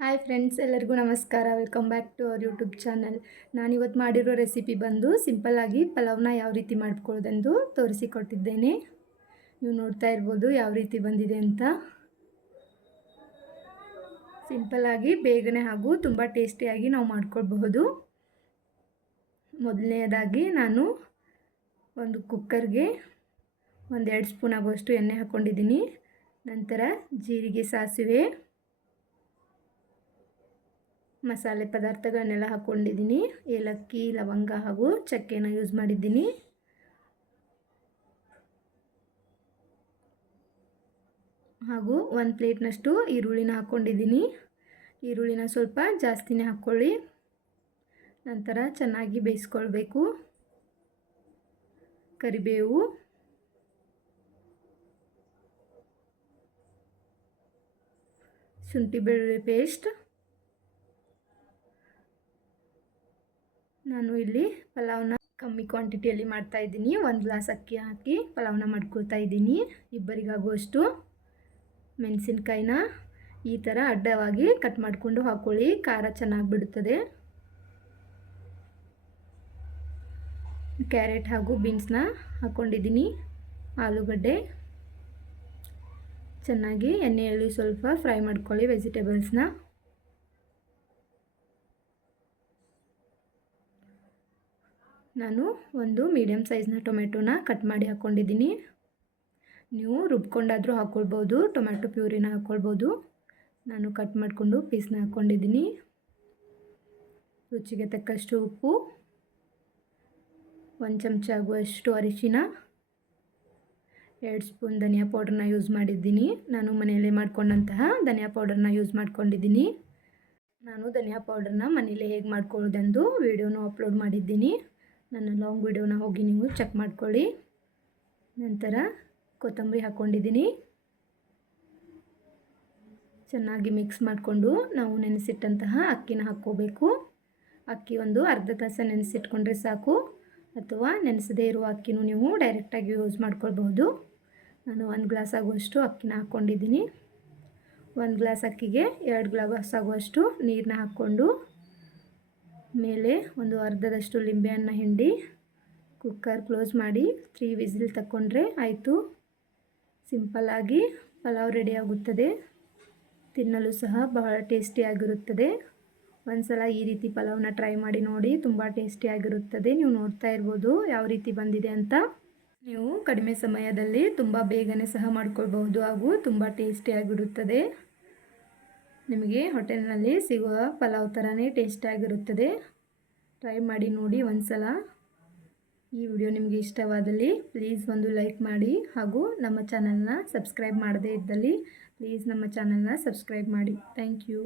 Hi friends ಎಲ್ಲರಿಗೂ ನಮಸ್ಕಾರ. Welcome back to our YouTube channel ನಾನಿವತ್ತು ಮಾಡಿರೋ ರೆಸಿಪಿ ಬಂದು ಸಿಂಪಲ್ಲಾಗಿ ಪಲಾವ್ನ ಯಾವ ರೀತಿ ಮಾಡ್ಕೊಳ್ಳೋದೆಂದು ತೋರಿಸಿಕೊಟ್ಟಿದ್ದೇನೆ. ನೀವು ನೋಡ್ತಾ ಇರ್ಬೋದು ಯಾವ ರೀತಿ ಬಂದಿದೆ ಅಂತ. ಸಿಂಪಲ್ಲಾಗಿ ಬೇಗನೆ ಹಾಗೂ ತುಂಬ ಟೇಸ್ಟಿಯಾಗಿ ನಾವು ಮಾಡ್ಕೊಳ್ಬಹುದು. ಮೊದಲನೆಯದಾಗಿ ನಾನು ಒಂದು ಕುಕ್ಕರ್ಗೆ ಒಂದೆರಡು ಸ್ಪೂನ್ ಆಗುವಷ್ಟು ಎಣ್ಣೆ ಹಾಕ್ಕೊಂಡಿದ್ದೀನಿ ನಂತರ ಜೀರಿಗೆ ಸಾಸಿವೆ ಮಸಾಲೆ ಪದಾರ್ಥಗಳನ್ನೆಲ್ಲ ಹಾಕ್ಕೊಂಡಿದ್ದೀನಿ. ಏಲಕ್ಕಿ, ಲವಂಗ ಹಾಗೂ ಚಕ್ಕೆನ ಯೂಸ್ ಮಾಡಿದ್ದೀನಿ. ಹಾಗೂ ಒಂದು ಪ್ಲೇಟ್ನಷ್ಟು ಈರುಳ್ಳಿನ ಹಾಕ್ಕೊಂಡಿದ್ದೀನಿ. ಈರುಳ್ಳಿನ ಸ್ವಲ್ಪ ಜಾಸ್ತಿನೇ ಹಾಕ್ಕೊಳ್ಳಿ. ನಂತರ ಚೆನ್ನಾಗಿ ಬೇಯಿಸ್ಕೊಳ್ಬೇಕು. ಕರಿಬೇವು. ಶುಂಠಿ ಬೆಳ್ಳುಳ್ಳಿ ಪೇಸ್ಟ್ ನಾನು ಇಲ್ಲಿ ಪಲಾವ್ನ ಕಮ್ಮಿ ಕ್ವಾಂಟಿಟಿಯಲ್ಲಿ ಮಾಡ್ತಾ ಇದ್ದೀನಿ. ಒಂದು ಗ್ಲಾಸ್ ಅಕ್ಕಿ ಹಾಕಿ ಪಲಾವ್ನ ಮಾಡ್ಕೊಳ್ತಾ ಇದ್ದೀನಿ. ಇಬ್ಬರಿಗಾಗುವಷ್ಟು ಮೆಣಸಿನ್ಕಾಯಿನ ಈ ಥರ ಅಡ್ಡವಾಗಿ ಕಟ್ ಮಾಡಿಕೊಂಡು ಹಾಕ್ಕೊಳ್ಳಿ ಖಾರ ಚೆನ್ನಾಗಿ ಬಿಡುತ್ತದೆ ಕ್ಯಾರೆಟ್ ಹಾಗೂ ಬೀನ್ಸ್ನ ಹಾಕ್ಕೊಂಡಿದ್ದೀನಿ ಆಲೂಗಡ್ಡೆ ಚೆನ್ನಾಗಿ ಎಣ್ಣೆಯಲ್ಲಿ ಸ್ವಲ್ಪ ಫ್ರೈ ಮಾಡ್ಕೊಳ್ಳಿ. ವೆಜಿಟೇಬಲ್ಸ್ನ ನಾನು ಒಂದು ಮೀಡಿಯಮ್ ಸೈಜ್ನ ಟೊಮೆಟೊನ ಕಟ್ ಮಾಡಿ ಹಾಕ್ಕೊಂಡಿದ್ದೀನಿ ನೀವು ರುಬ್ಕೊಂಡಾದರೂ ಹಾಕ್ಕೊಳ್ಬೋದು ಟೊಮೆಟೊ ಪ್ಯೂರಿನ ಹಾಕ್ಕೊಳ್ಬೋದು ನಾನು ಕಟ್ ಮಾಡಿಕೊಂಡು ಪೀಸ್ನ ಹಾಕ್ಕೊಂಡಿದ್ದೀನಿ ರುಚಿಗೆ ತಕ್ಕಷ್ಟು ಉಪ್ಪು, ಒಂದು ಚಮಚ ಆಗುವಷ್ಟು ಅರಿಶಿನ, ಎರಡು ಸ್ಪೂನ್ ಧನಿಯಾ ಪೌಡ್ರನ್ನ ಯೂಸ್ ಮಾಡಿದ್ದೀನಿ. ನಾನು ಮನೆಯಲ್ಲೇ ಮಾಡ್ಕೊಂಡಂತಹ ಧನಿಯಾ ಪೌಡರ್ನ ಯೂಸ್ ಮಾಡ್ಕೊಂಡಿದ್ದೀನಿ. ನಾನು ಧನಿಯಾ ಪೌಡರ್ನ ಮನೆಯಲ್ಲೇ ಹೇಗೆ ಮಾಡ್ಕೊಳ್ಳೋದೆಂದು ವಿಡಿಯೋನೂ ಅಪ್ಲೋಡ್ ಮಾಡಿದ್ದೀನಿ. ನನ್ನ ಲಾಂಗ್ ವಿಡಿಯೋನ ಹೋಗಿ ನೀವು ಚೆಕ್ ಮಾಡ್ಕೊಳ್ಳಿ. ನಂತರ ಕೊತ್ತಂಬರಿ ಹಾಕ್ಕೊಂಡಿದ್ದೀನಿ ಚೆನ್ನಾಗಿ ಮಿಕ್ಸ್ ಮಾಡಿಕೊಂಡು ನಾವು ನೆನೆಸಿಟ್ಟಂತಹ ಅಕ್ಕಿನ ಹಾಕ್ಕೋಬೇಕು. ಅಕ್ಕಿ ಒಂದು ಅರ್ಧ ತಾಸ ನೆನೆಸಿಟ್ಕೊಂಡ್ರೆ ಸಾಕು. ಅಥವಾ ನೆನೆಸದೇ ಇರುವ ಅಕ್ಕಿನೂ ನೀವು ಡೈರೆಕ್ಟಾಗಿ ಯೂಸ್ ಮಾಡ್ಕೊಳ್ಬೋದು ನಾನು ಒಂದು ಗ್ಲಾಸ್ ಆಗುವಷ್ಟು ಅಕ್ಕಿನ ಹಾಕ್ಕೊಂಡಿದ್ದೀನಿ ಒಂದು ಗ್ಲಾಸ್ ಅಕ್ಕಿಗೆ ಎರಡು ಗ್ಲಾಸ್ ಆಗುವಷ್ಟು ನೀರನ್ನ ಹಾಕ್ಕೊಂಡು ಮೇಲೆ ಒಂದು ಅರ್ಧದಷ್ಟು ಲಿಂಬೆಹಣ್ಣು ಹಿಂಡಿ ಕುಕ್ಕರ್ ಕ್ಲೋಸ್ ಮಾಡಿ ತ್ರೀ ವಿಸಿಲ್ ತಗೊಂಡ್ರೆ ಆಯಿತು. ಸಿಂಪಲ್ಲಾಗಿ ಪಲಾವ್ ರೆಡಿಯಾಗುತ್ತದೆ ತಿನ್ನಲು ಸಹ ಬಹಳ ಟೇಸ್ಟಿಯಾಗಿರುತ್ತದೆ ಒಂದು ಸಲ ಈ ರೀತಿ ಪಲಾವ್ನ ಟ್ರೈ ಮಾಡಿ ನೋಡಿ, ತುಂಬ ಟೇಸ್ಟಿಯಾಗಿರುತ್ತದೆ ನೀವು ನೋಡ್ತಾ ಇರ್ಬೋದು ಯಾವ ರೀತಿ ಬಂದಿದೆ ಅಂತ. ನೀವು ಕಡಿಮೆ ಸಮಯದಲ್ಲಿ ತುಂಬ ಬೇಗನೆ ಸಹ ಮಾಡ್ಕೊಳ್ಬಹುದು ಹಾಗೂ ತುಂಬ ಟೇಸ್ಟಿಯಾಗಿರುತ್ತದೆ ನಿಮಗೆ ಹೋಟೆಲ್ನಲ್ಲಿ ಸಿಗುವ ಪಲಾವ್ ಥರನೇ ಟೇಸ್ಟಾಗಿರುತ್ತದೆ ಟ್ರೈ ಮಾಡಿ ನೋಡಿ ಒಂದು ಸಲ ಈ ವಿಡಿಯೋ ನಿಮಗೆ ಇಷ್ಟವಾದಲ್ಲಿ ಪ್ಲೀಸ್ ಒಂದು ಲೈಕ್ ಮಾಡಿ ಹಾಗೂ ನಮ್ಮ ಚಾನಲ್ನ ಸಬ್ಸ್ಕ್ರೈಬ್ ಮಾಡದೇ ಇದ್ದಲ್ಲಿ ಪ್ಲೀಸ್ ನಮ್ಮ ಚಾನಲ್ನ ಸಬ್ಸ್ಕ್ರೈಬ್ ಮಾಡಿ. Thank you